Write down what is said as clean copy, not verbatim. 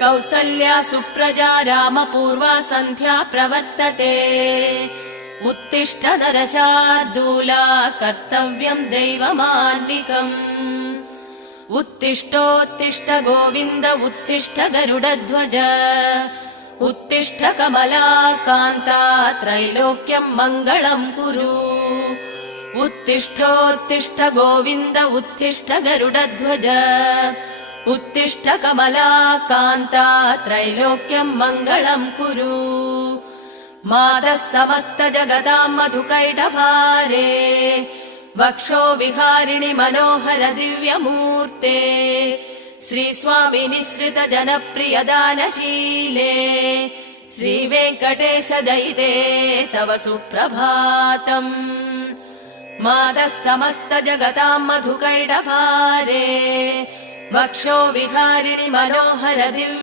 कौसल्या सुप्रजा रामपूर्वा सन्ध्या प्रवर्तते उत्तिष्ठ नरशार्दूला कर्तव्यम् दैवमान्निकम् उत्तिष्ठोत्तिष्ठ गोविन्द उत्तिष्ठ गरुडध्वज उत्तिष्ठ कमलाकान्ता त्रैलोक्यम् मङ्गलम् कुरु उत्तिष्ठोत्तिष्ठ गोविन्द उत्तिष्ठ गरुडध्वज उत्तिष्ठ कमलाकान्ता त्रैलोक्यम् मङ्गलम् कुरु मातः समस्त जगताम् मधुकैटभारे वक्षो विहारिणि मनोहर दिव्यमूर्ते श्रीस्वामि निःसृत जनप्रिय दानशीले श्रीवेङ्कटेश दयिते तव सुप्रभातम् मातः समस्त जगताम् मधुकैटभारे वक्षो विहारिणि मनोहर दिव्य